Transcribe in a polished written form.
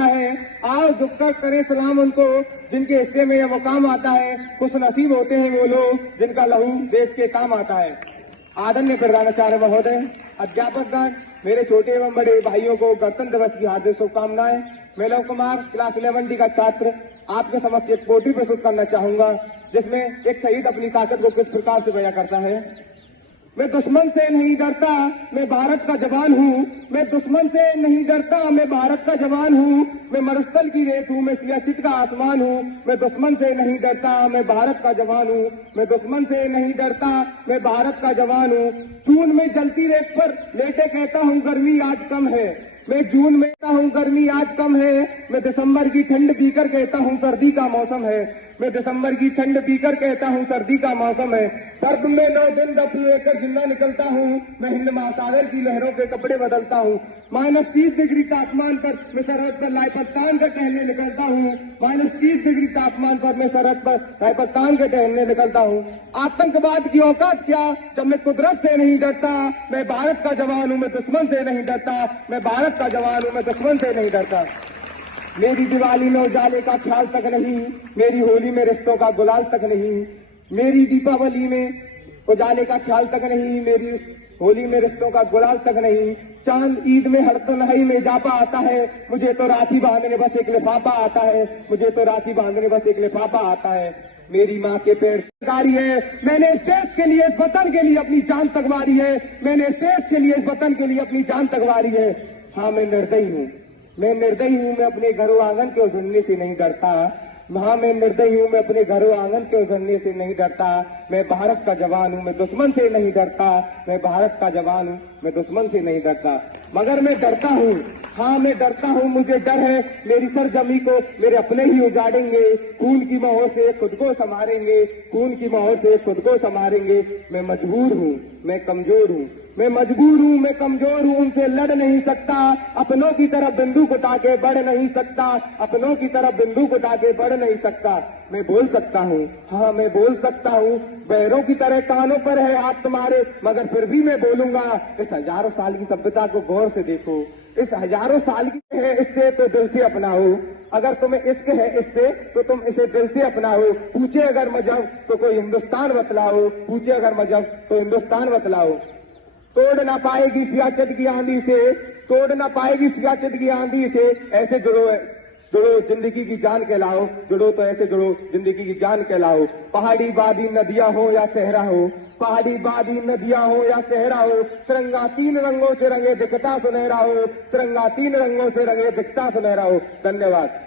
है। आओ झुककर करें सलाम उनको जिनके हिस्से में यह मुकाम आता है। खुश नसीब होते हैं वो लोग जिनका लहू देश के काम आता है। आदरणीय प्रधानाचार्य महोदय, अध्यापकगण, मेरे छोटे एवं बड़े भाइयों को गणतंत्र दिवस की हार्दिक शुभकामनाएं। मैं लव कुमार क्लास 11D का छात्र आपके समक्ष एक पोथी प्रस्तुत करना चाहूंगा जिसमें एक शहीद अपनी ताकत को किस प्रकार से बयां करता है। मैं दुश्मन से नहीं डरता, मैं भारत का जवान हूँ। मैं दुश्मन से नहीं डरता, मैं भारत का जवान हूँ। मैं मरुस्थल की रेत हूँ, मैं सियाचित का आसमान हूँ। मैं दुश्मन से नहीं डरता, मैं भारत का जवान हूँ। मैं दुश्मन से नहीं डरता, मैं भारत का जवान हूँ। जून में जलती रेत पर लेटे कहता हूँ गर्मी आज कम है। मैं जून में कहता हूँ गर्मी आज कम है। मैं दिसंबर की ठंड पीकर कहता हूँ सर्दी का मौसम है। मैं दिसंबर की ठंड पीकर कहता हूँ सर्दी का मौसम है। बर्फ में 9 दिन दफ लेकर जिंदा निकलता हूँ। मैं हिंद महासागर की लहरों के कपड़े बदलता हूँ। -30 डिग्री तापमान पर मैं सरहद पर लाइपत तान कर टहलने निकलता हूँ। -30 डिग्री तापमान पर मैं सरहद पर लाइपत तान कर टहलने निकलता हूँ। आतंकवाद की औकात क्या जब मैं कुदरत से नहीं डरता। मैं भारत का जवान हूँ, मैं दुश्मन से नहीं डरता। मैं भारत का जवान हूँ, मैं दुश्मन से नहीं डरता। मेरी दिवाली में उजाले का ख्याल तक नहीं, मेरी होली में रिश्तों का गुलाल तक नहीं। मेरी दीपावली में उजाले का ख्याल तक नहीं, मेरी होली में रिश्तों का गुलाल तक नहीं। चांद ईद में हर तन्हाई में जापा आता है। मुझे तो राखी बांधने बस एक लिफाफा आता है। मुझे तो राखी बांधने बस एक लिफाफा आता है। मेरी माँ के पेड़ गाड़ी है। मैंने इस देश के लिए, इस वतन के लिए अपनी जान तक वारी है। मैंने इस देश के लिए, इस वतन के लिए अपनी जान तक वारी है। हाँ, मैं निर्दयी हूँ, मैं निर्दयी हूँ। मैं अपने घरों आंगन के उजड़ने से नहीं डरता। हाँ, मैं निर्दयी हूँ, मैं अपने घरों आंगन के उजड़ने से नहीं डरता। मैं भारत का जवान हूँ, मैं दुश्मन से नहीं डरता। मैं भारत का जवान हूँ, मैं दुश्मन से नहीं डरता। मगर मैं डरता हूँ, हाँ मैं डरता हूँ। मुझे डर है मेरी सरजमी को मेरे अपने ही उजाड़ेंगे। खून की मोह से खुद को संवारेंगे, खून की मोह से खुद को संवारेंगे। मैं मजबूर हूँ, मैं कमजोर हूँ। मैं मजबूर हूँ, मैं कमजोर हूँ। उनसे लड़ नहीं सकता, अपनों की तरफ बंदूक उठा के बढ़ नहीं सकता। अपनों की तरफ बंदूक उठा के बढ़ नहीं सकता। मैं बोल सकता हूँ, हाँ मैं बोल सकता हूँ। बहरों की तरह कानों पर है हाथ तुम्हारे, मगर फिर भी मैं बोलूंगा। इस हजारों साल की सभ्यता को गौर से देखो। इस हजारों साल की है इससे तो दिल से अपनाओ। अगर तुम्हें इश्क है इससे तो तुम इसे दिल से अपनाओ। पूछे अगर मजहब तो कोई हिंदुस्तान बतलाओ। पूछे अगर मजहब तो हिंदुस्तान बतलाओ। तोड़ ना पाएगी सियाचित की आंधी से, तोड़ ना पाएगी सियाचित की आंधी से। ऐसे जुड़ो, जुड़ो जिंदगी की जान के लाओ। जुड़ो तो ऐसे जुड़ो जिंदगी की जान के लाओ। पहाड़ी वादी नदियां हो या सहरा हो, पहाड़ी वादी नदियां हो या सहरा हो। तिरंगा 3 रंगों से रंगे दिखता सुनहरा हो। तिरंगा 3 रंगों से रंगे दिखता सुनहरा हो। धन्यवाद।